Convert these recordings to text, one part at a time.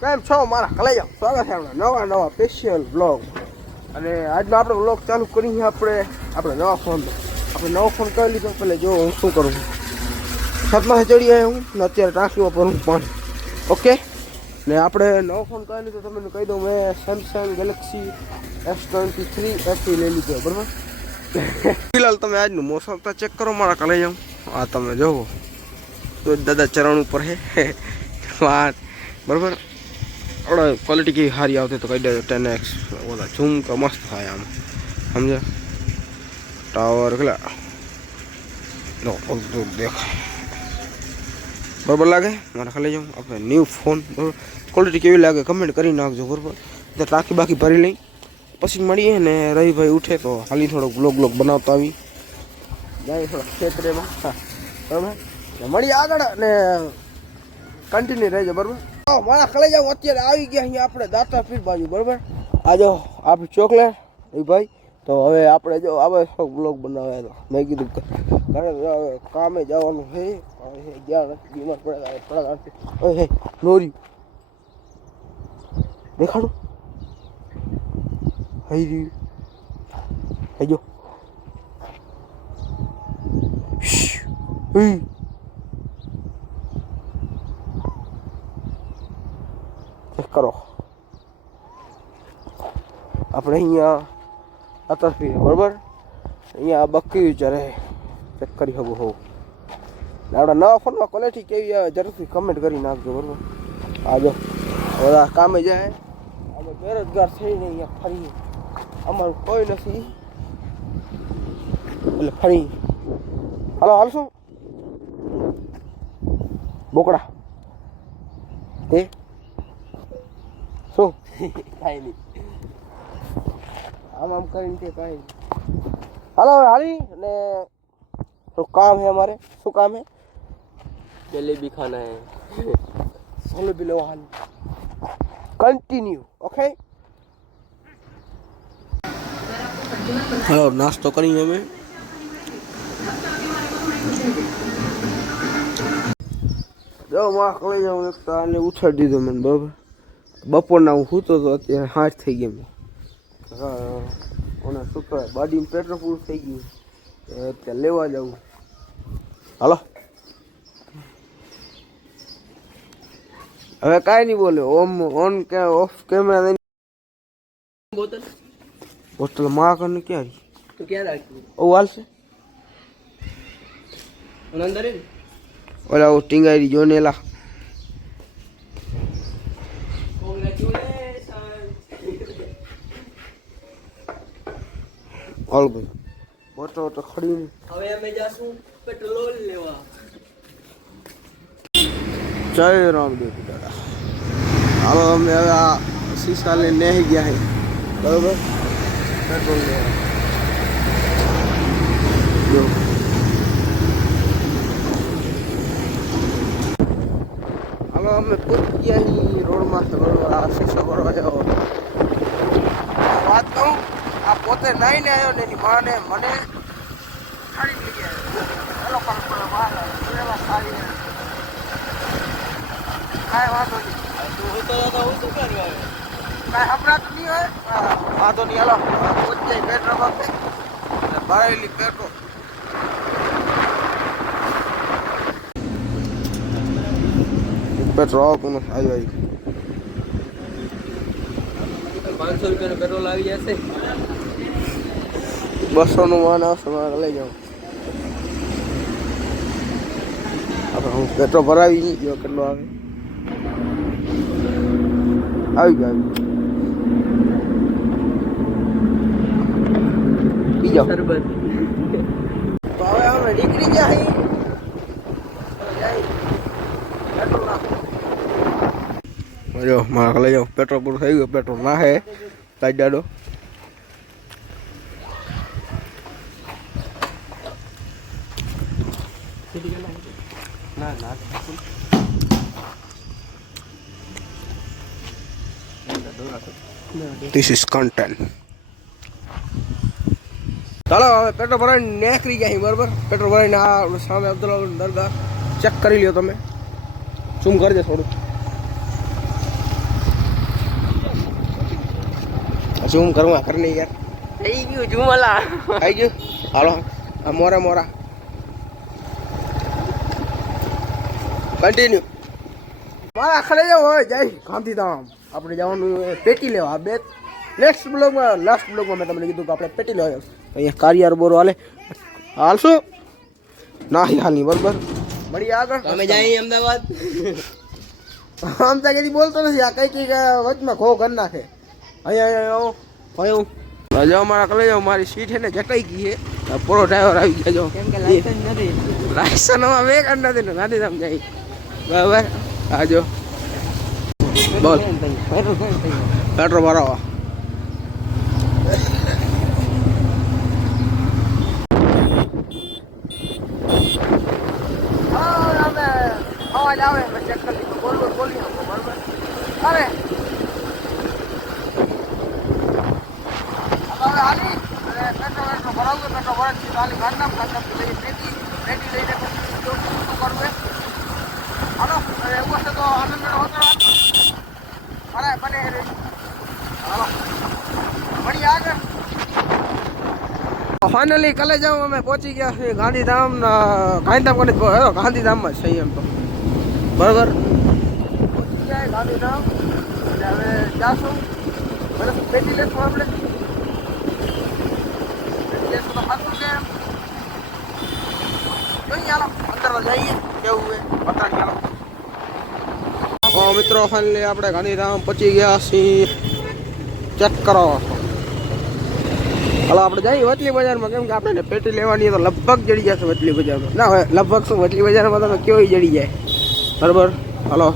કેમ છો મારા કલેજા? સ્વાગત છે આપણા નવા સ્પેશિયલ બ્લોગ. અને આજનો આપણે બ્લોગ ચાલુ કરીએ આપણે નવા ફોન કરી લીધો. પહેલે જો હું શું કરું, છતમાં ચડી આવ્યો હું ને અત્યારે ટાંકીમાં ભરું પાણી. ઓકે, ને આપણે નવો ફોન કરી લીધો. તમને કહી દઉં, મેં સેમસંગ ગેલેક્સી S23 FE લઈ લીધો. બરાબર, ફિલહાલ તમે આજનું મોસમ તો ચેક કરો મારા કલેજા. આ તમે જોવો તો દાદા ચરણ ઉપર હે વાત. બરાબર, આપણે ક્વોલિટી કેવી સારી આવતી તો કહી દે 10x ઓલા ઝૂમ કે મસ્ત થાય આમ, સમજે? ટાવર કેટલા દેખાય, બરાબર લાગે મારા ખાલી જાઉં. આપણે ન્યૂ ફોન બરાબર, ક્વોલિટી કેવી લાગે કમેન્ટ કરી નાખજો. બરાબર, તો ટાંકી બાકી ભરી લઈ પછી મળીએ. ને રવિભાઈ ઉઠે તો હાલી થોડોક બ્લોગ બનાવતા આવી જાય થોડા ક્ષેત્રમાં. હા બરાબર, મળીએ આગળ ને કન્ટિન્યુ રહેજો. બરાબર, મારા ખલે જાઉં અત્યારે આવી ગયા અહીંયા આપણે દાતા પીર બાજુ. બરાબર, આ જો આપણી ચોકલેટ એ ભાઈ. તો હવે આપણે જો આવે બ્લોગ બનાવ્યા તો મેં કીધું ઘરે કામે જવાનું હે. ગયા નથી, બીમાર પડેલા હે. નોરી દેખાડું હઈ રહ્યું હઈ જો કરો. આપણે અહીંયા અતરફી બરાબર, અહીંયા બક્કી વિચારે ચેક કરી શકો હોવ. આપણા નવા ફોનમાં ક્વોલિટી કેવી આવે જરૂરથી કમેન્ટ કરી નાખજો. બરાબર, આ જો બધા કામે જાય, અમે બેરોજગાર થઈને અહીંયા ફરી, અમારું કોઈ નથી એટલે ફરી હાલશું બોકડા તે શું કાંઈ નહીં, આમ કરીને તે કાંઈ નહીં. હાલો હવે હાલી ને થોડું કામ है हमारे. શું કામ है? जलेबी खाना है. सोलो बिलो हाल कंटिन्यू. ओके, हेलो नाश्तो કરીએ અમે. જો માં કઈ જાઉં એક તો આને ઉછાડી દીધો મને. બરાબર, બપોરના હું સૂતો તો અત્યારે 8 થઈ ગયા. ઓને શું કહેવાય, બોડીમાં પેટ્રોલ પૂરું થઈ ગયું અત્યારે લેવા જવું. હાલો હવે કાંઈ નહીં બોલે. ઓન કે ઓફ કેમેરા बोतल હોસ્ટેલ માં કરને ક્યાં तो क्या रखी ઓ હાલશે अंदर है. ઓલા ઓ ટીંગારી જોનેલા ઓલ ભાઈ મોટો ખડી. હવે અમે જાશું પેટ્રોલ લેવા. જય રામદેવ દાદા. હાલો અમે હવે આ સીસા લઈને નહીં ગયા છે. બરાબર, પેટ્રોલ લેવા જો. હાલો અમે પૂછી ગયા છીએ રોડમાં. બરોબર, આ સીસો ભરવા જાવ. વાત કહું, આ પોતે નાઈને આવ્યો ને એની માને મને ખાડી લઈ ગયા. એ લોકો સારી કાંઈ વાંધો નહીં. તો કરવા કાંઈ હમણાં તો નહીં હોય. વાંધો નહીં, હાલો પહોંચી જાય પેટ્રોલ પંપે એટલે ભરાયેલી પેટ્રોલ. પેટ્રોલ આવતું નથી. આવી 500 રૂપિયાનું પેટ્રોલ આવી જશે. 200નું વાહન આવશે, મારે લઈ જાઉં. આપણે હું પેટ્રોલ ભરાવી નહીં જો કેટલો આવે. આવી ગયો બીજો શરબત. તો હવે અમે નીકળી જાય. જો મારા લઈ જાઓ. પેટ્રોલ પૂરું થઈ ગયું. પેટ્રોલ ના હે કાઢ દાડો. ના ના This is content. ચાલો હવે પેટ્રોલ ભરાઈને નીકળી ગયા. બરાબર, પેટ્રોલ ભરાઈને આ સામે અબ્દુલ્લા દરગાહ ચેક કરી લ્યો તમે. ઝૂમ કરજો થોડું. ઝૂમ કરું આ કરીને યાર થઈ ગયું જુમલા આવી ગયું હાલો આ મોરા મોરા કન્ટિન્યુ મારા ખરે જાવ હવે જય ગાંધીધામ આપણે જવાનું પેટી લેવા આ બે નેક્સ્ટ બ્લોગમાં લાસ્ટ બ્લોગમાં મેં તમને કીધું કે આપણે પેટી લેવા અહીંયા કારિયાર બોરો હાલે હાલશું ના હાલ નહીં બરોબર મળીએ આગળ તમે જાય અમદાવાદ આમ તો કદી બોલતો નથી આ કઈ વચમાં ખો ઘર નાખે અહીંયા કયું જો અમારા કલે જાઓ મારી સીટ છે ને જટાઈ ગઈ છે પૂરો ડ્રાઈવર આવી ગયા જો કેમ કે લાયસન્સ નથી લાયસન્સ માં બે કાઢ નથી ને ગાંધીધામ જાય બરાબર હા જો બોલ પેટ્રોલ ભરાવા અવાજ આવે ચેક કરી લીધો બોલી નાખો બરાબર અરે હવે હાલી અને પેટ્રોલ ભરાવું પેટ્રોલ ભરાવી હાલી ગાંધીધામ લઈ પેટી લઈને શું કરવું હાલો અને એવું હશે તો આનંદ હોતો અરે બને હાલો મળીએ આગળ ફાઇનલી કાલે જાઉં અમે પહોંચી ગયા છીએ ગાંધીધામ કોને ગાંધીધામમાં જ છીએ એમ તો બરાબર પહોંચી ગયા ગાંધીધામ અને હવે જાશું બરાબર પેટી લેશું આપણે પેટી લેશું તો ખાતું કેમ જોઈએ હાલો અંદર જઈએ કેવું હોય પતાડી હાલો મિત્રો ફાઇનલી આપણે ગાંધીધામ પહોંચી ગયા છીએ ચેક કરો હાલો આપણે જઈએ વચલી બજારમાં કેમ કે આપણે પેટી લેવાની તો લગભગ જડી જશે વચલી બજારમાં ના હોય લગભગ શું વચલી બજારમાં તમે કેવી જડી જાય બરાબર હાલો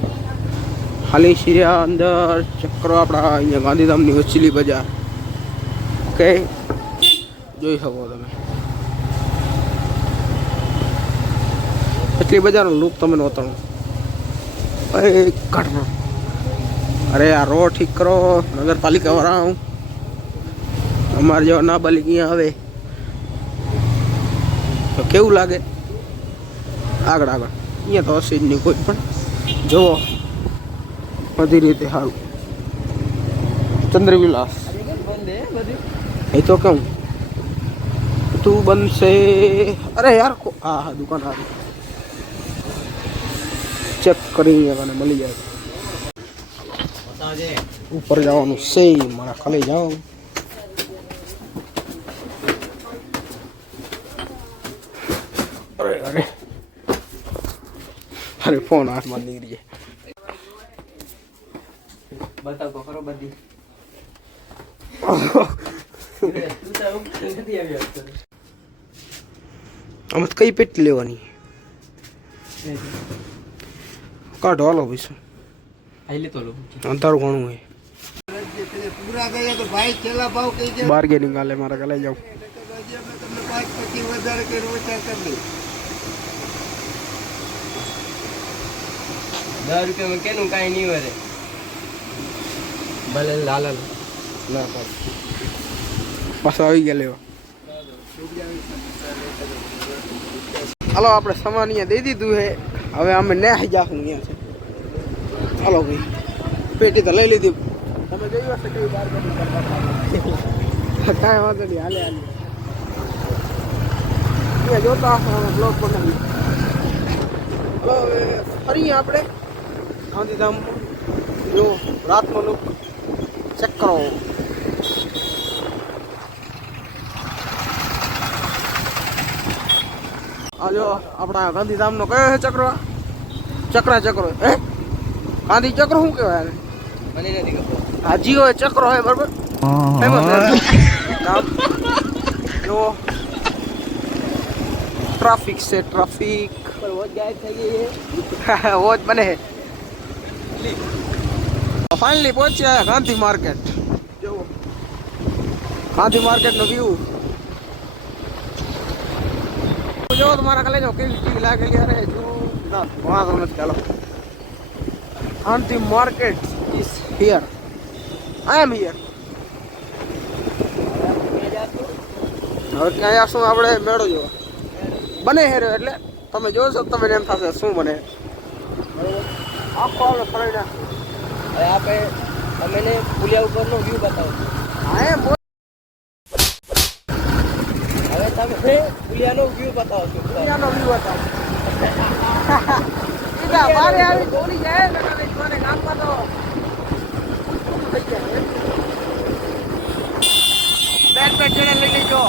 ખાલી સિરિયા અંદર ચક્રો આપણા અહીંયા ગાંધીધામની વચલી બજાર ઓકે જોઈ શકો તમે વચલી બજારનો લૂપ તમે નોતણો ઘટનો અરે આ રોડ ઠીક કરો નગરપાલિકા વાળા હું અમારે જેવા ના બાલિક અહીંયા આવે તો કેવું લાગે આગળ અહીંયા તો હશે જ નહીં કોઈ પણ જુઓ બધી રીતે સારું ચંદ્રવિલાસ એ તો કેવું તું બનશે અરે યાર હા દુકાન સારી ચેક કરી અને મળી જાય ઉપર જવાનું છે મારા ખાલી જાઉં અરે ફોન હાથમાં નીકળી જાય બતાવ તો ખરો બધી આમાં કઈ પેટી લેવાની કાઢો હાલો પૈસા આઈ લેતો લો અંધારું ઘણું હોય પૂરા ગયા તો ભાઈ છેલ્લા ભાવ કઈ જાય બાર્ગેનિંગ હાલે મારા કાલે જાઉં તમને 5-25 વધારે કરી ઓછા કરી દસ રૂપિયામાં કેનું કાંઈ નહીં વરે ભલે લાલ ના પાછા આવી ગયા લેવા હાલો આપણે સામાન અહીંયા દઈ દીધું છે હવે અમે નેહ જાશું અહીંયા છે હાલો ભાઈ પેટી તો લઈ લીધી તમે જોયું હશે કેવી બાર્ગેનિંગ કરતા કાંઈ વાંધો નહીં હાલે જોતા બ્લોગ પણ હલો હવે ફરીએ આપણે ગાંધીધામ જો રાતનો લુક ચેક કરો આ જો આપણા ગાંધીધામનો કયો છે ચક્રો ચક્રો હે ગાંધી ચક્ર શું કહેવાય મને નથી ખબર હાજી હોય ચક્રો હોય બરાબર જો ટ્રાફિક છે ટ્રાફિક પર વોચ ગાયબ થઈ ગઈ વોચ બને ફાઇનલી પહોંચ્યા ગાંધી માર્કેટ જો ગાંધી માર્કેટનો વ્યૂ જો તમારા કલે જો કેવી લાગેલી અરે જો ના વાંધો નથી ચાલો Gandhi market is here I am here હવે ક્યાં આવશું આપણે મેળો જોવા બને હેરો એટલે તમે જોશો તમે એમ થશે શું બને આખો આપણે ફરી નાખશું હવે આપણે તમને પુલિયા ઉપરનો વ્યૂ બતાવો હા એમ બોલ. હવે તમે પુલિયાનો વ્યૂ બતાવો છો દુનિયાનો view હતો. સીધા બારે આવી બોલી જાય ને કદાચ મને ગામમાં તો થઈ જાય. બેટ બેટ જોડે લઈ લેજો.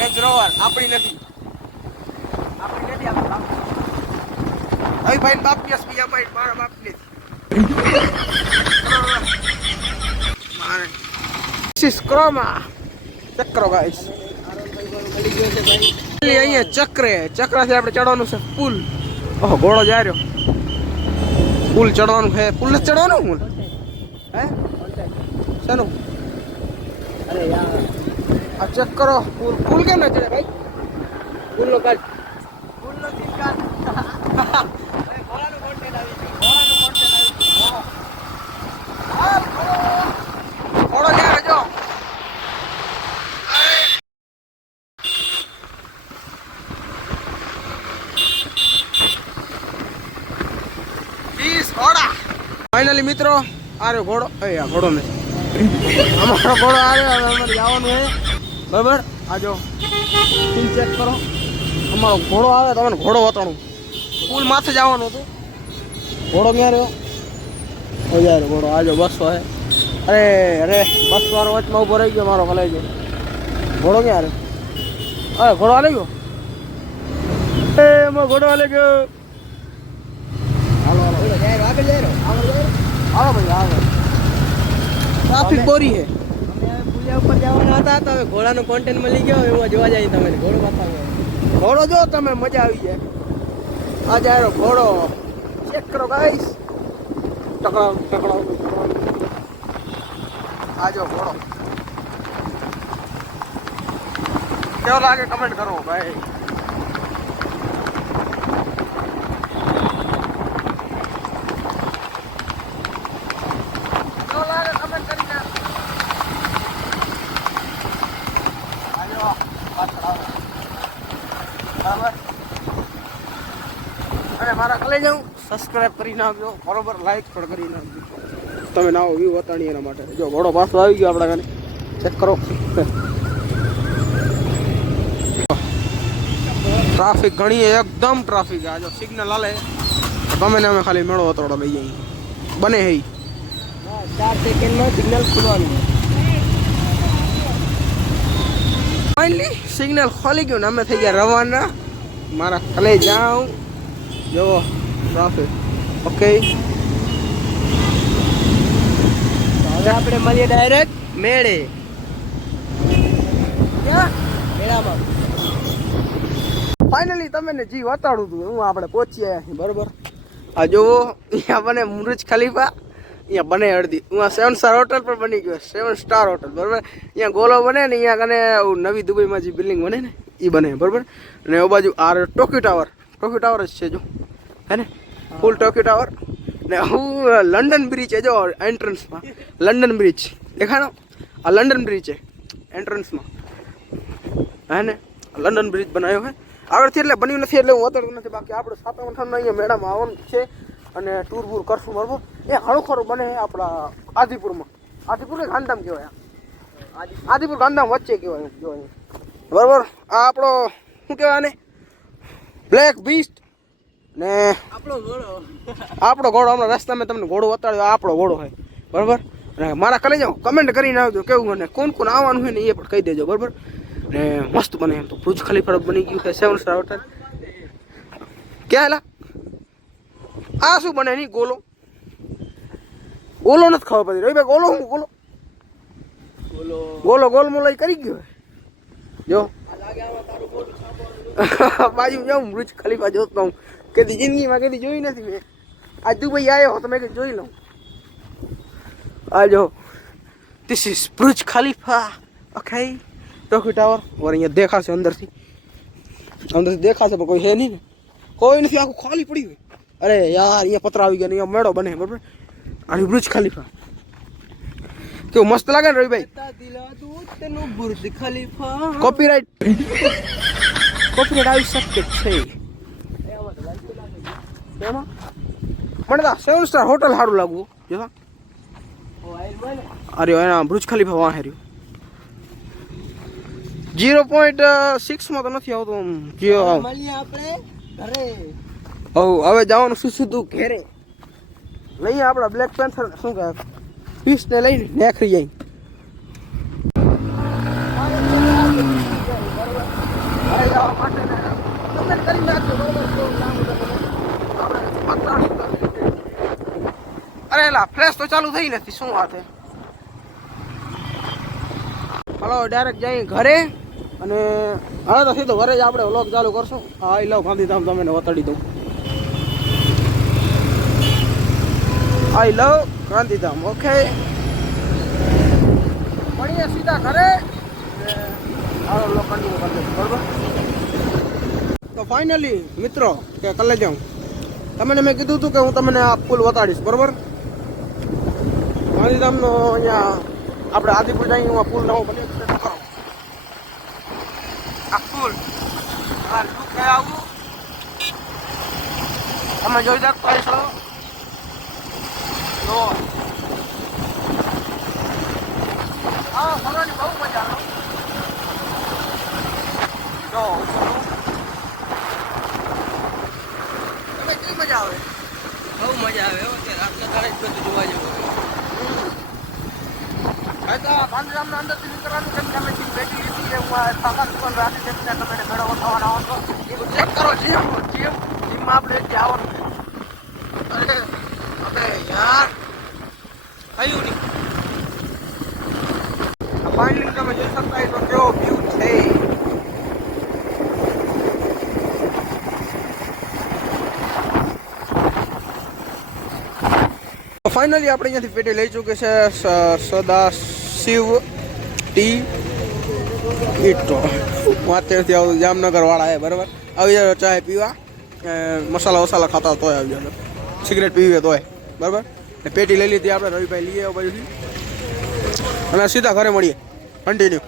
રેન્જ રોવર આપણી નથી. આપણી નથી આપણા બાપ. હવે ભાઈ બાપ કેસ બીજા ભાઈ મારા બાપ નથી. મારે સિસ ક્રોમા ચક્રો ગાઈસ. મળી ગયો છે ભાઈ. અહીંયા ચક્રથી આપણે ચડવાનું છે પુલ. ઓહો ઘોડો જાય રહ્યો. પુલ ચડવાનું છે. પુલ નથી ચડવાનું પુલ હે શાનું અરે યાર આ ચેક કરો. પુલ કેમ ના ચડે ભાઈ? પુલનો કાઢ. પુલ નથી કાઢ. ઘોડાનું કોન્ટેન્ટ આવી ગયું. ઘોડો જાય જો. ફાઇનલી મિત્રો આ રહ્યો ઘોડો. આ ઘોડો નથી અમારો ઘોડો આ રહ્યો. હવે અમારે જવાનું છે બરાબર. આ જો સીન ચેક કરો. અમારો ઘોડો આવે તમને ઘોડો વતાણું. પુલ માથે જવાનું હતું. ઘોડો ક્યાં રહ્યો? જાય રહ્યો ઘોડો. આજો બસ હોય. અરે બસ વાળો વચમાં ઉભો રહી ગયો મારો કલાઈ ગયો. ઘોડો ક્યાં રહ્યો? અરે ઘોડો હાલી ગયો. એમાં ઘોડો હાલી ગયો. હાલો આગળ જાય હાલો ભાઈ હાલો. ટ્રાફિક બોરી છે. અમે હવે પુલિયા ઉપર જવાના હતા તો હવે ઘોડાનો કોન્ટેન્ટ મળી ગયો. એમાં જોવા જાય તમે ઘોડો બતાવો. ઘોડો જો તમે મજા આવી જાય. આ જાય ઘોડો ચેક કરો ગાઈસ. ટકરાવ આ જો ઘોડો કેવો લાગે કમેન્ટ કરો ભાઈ. કેવો લાગે કમેન્ટ કરી નાખો. આજો પાછળ આવો બરાબર. અને મારા કલે જાઉં સબસ્ક્રાઇબ કરી નાખજો બરોબર. લાઈક પણ કરી નાખજો. તમે નાવો વ્યૂ વતાણી એના માટે. જો ઘોડો પાછો આવી ગયો આપણા કાને. ચેક કરો. ટ્રાફિક ઘણી એકદમ ટ્રાફિક. આ જો સિગ્નલ હાલે ગમે ને અમે ખાલી મેળો વતોડો લઈ જઈએ. બને હે 4 સેકન્ડમાં સિગ્નલ ખુલવાનું. ફાઇનલી સિગ્નલ ખોલી ગયું ને અમે થઈ ગયા રવાના. મારા કલે જાઉં. જો ટ્રાફિક ઓકે. હવે આપણે મળીએ ડાયરેક્ટ મેળે. મેળામાં ફાઇનલી તમને જી વતાડું હતું હું આપણે પહોંચી આવ્યા છીએ બરોબર. આ જુઓ અહીંયા બને બુર્જ ખલીફા. અહીંયા બને અડધી. હું આ 7 સ્ટાર હોટલ પર બની ગયો. 7 સ્ટાર હોટલ બરોબર. અહીંયા ગોલો બને ને અહીંયા કને નવી દુબઈમાં જે બિલ્ડિંગ બને ને એ બને બરોબર. અને એ બાજુ આ ટોક્યો ટાવર જ છે જો હે ને ફૂલ ટોક્યો ટાવર. ને હું લંડન બ્રિજ છે જો એન્ટ્રન્સમાં. લંડન બ્રિજ દેખાડો. આ લંડન બ્રિજ છે એન્ટ્રન્સમાં હે ને. લંડન બ્રિજ બનાવ્યો હે આગળથી. એટલે બન્યું નથી એટલે હું વતડતો નથી. બાકી આપણે 7 અહીંયા મેળામાં આવવાનું છે અને ટૂર બૂર કરશું બરોબર. એ ઘણું ખરું બને આપણા આદિપુરમાં. આદિપુર ને ગાંધીધામ કહેવાય. આદિપુર ગાંધીધામ વચ્ચે કહેવાય જો અહીંયા બરોબર. આ આપણો શું કહેવાય આને બ્લેક બીસ્ટ ને આપણો ઘોડો હમણાં રસ્તામાં તમને ઘોડો વતાડ્યો. આપણો ઘોડો હોય બરોબર. અને મારા કલે જાઓ કમેન્ટ કરીને આવજો કેવું અને કોણ આવવાનું હોય ને એ પણ કહી દેજો બરોબર. ને મસ્ત બને એમ તો. બુર્જ ખલીફા બની ગયું છે 7 સ્ટાર હોટલ. ક્યાં હેલા આ શું બને નહીં ગોલો નથી ખબર પડી રહી ભાઈ. ગોલો ગોલમોલાઈ કરી ગયો જો. બાજુ જાઉં બુર્જ ખલીફા જોતો હું. કદી જિંદગીમાં કદી જોઈ નથી મેં. આજ દુબઈ આવ્યો તો મેં કદી જોઈ લઉં. આ જો this is Burj Khalifa okay. Tokyo tower or અહીંયા દેખાશે અંદરથી દેખાશે પણ કોઈ છે નહીં ને. કોઈ નથી આખું ખાલી પડ્યું હોય. અરે યાર અહીંયા પતરા આવી ગયા ને અહીંયા મેળો બને બરાબર. અને બુર્જ ખલીફા કેવું મસ્ત લાગે ને રવિભાઈ. બુર્જ ખલીફા કોપીરાઇટ આવી શકે છે એમાં. મને તો 7 સ્ટાર હોટલ સારું લાગવું જો. અરે એના બુર્જ ખલીફા વાં હેર્યું 0.6 તો નથી આવતું આમ જીઓ મળીએ આપણે ઘરે. હવે જવાનું શું સીધું ઘેરે લઈએ આપણા બ્લેક પેન્થર શું કહે પીસ ને લઈને નેખરી જાય. અરે એલા ફ્રેશ તો ચાલુ થઈ નથી શું વાત છે. હાલો ડાયરેક્ટ જઈએ ઘરે અને હવે તો સીધો ઘરે જ આપણે વ્લોગ ચાલુ કરશું. આઈ લવ ગાંધીધામ તમને વતાડી દઉં. આઈ લવ ગાંધીધામ. ઓકે મળીએ સીધા ઘરે હાલો વ્લોગ કન્ટિન્યુ કરી દઈશું બરાબર. તો ફાઇનલી મિત્રો કે કલે જાઉં તમને મેં કીધું હતું કે હું તમને આ પુલ વતાડીશ બરાબર. ગાંધીધામનો અહીંયા આપણે આદિપુર જઈએ હું આ પુલ નવો બને કરો આ પુલ આ લુક હે આવું તમે જોઈ શકતા છો. જો હા ફરવાની બહુ મજા આવે. જો તમે કેવી મજા આવે. બહુ મજા આવે હો કે રાતના કાળે જ બધું જોવા જેવું. ગાંધીધામના અંદરથી નીકળવાનું કેમ તમે જીમ બેઠી લીધી છે હું તાકાત પણ રાખી છે તમે મેળો થવાના આવો છો એ બધું ચેક કરો. જીમમાં આપણે જે આવવાનું છે. અરે અબે યાર થયું નહીં. ફાઇનલી તમે જોઈ શકતા છો કેવો વ્યૂ છે. ફાઇનલી આપણે અહીંયાથી પેટી લઈ ચૂકી છે સદા શિવ ટી ઇટો વાંચેથી આવું જામનગર વાળા છે બરાબર. આવી જાય ચાય પીવા મસાલા વસાલા ખાતા તોય આવી જાય સિગરેટ પીવે તોય બરાબર. પેટી લઈ લીધી આપણે રવિભાઈ લઈએ બાજુથી અને સીધા ઘરે મળીએ કન્ટિન્યુ.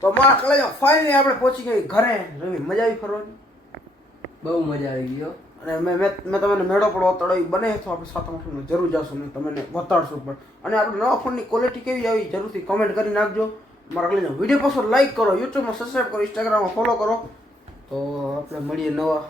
તો માં કલે ફાઇનલી આપણે પહોંચી ગઈ ઘરે. રવિ મજા આવી ફરવાની. બહુ મજા આવી ગયો. અને મેં તમને મેળો પડો તળાવી બને તો આપણે 7 વર્ષમાં જરૂર જશું ને તમને બતાડશું પણ. અને આપણે નવા ફોનની ક્વોલિટી કેવી આવી જરૂરથી કમેન્ટ કરી નાખજો. મારા કલે વિડીયો પસંદ લાઈક કરો, યુટ્યુબમાં સબસ્ક્રાઈબ કરો, ઇન્સ્ટાગ્રામમાં ફોલો કરો. તો આપણે મળીએ નવા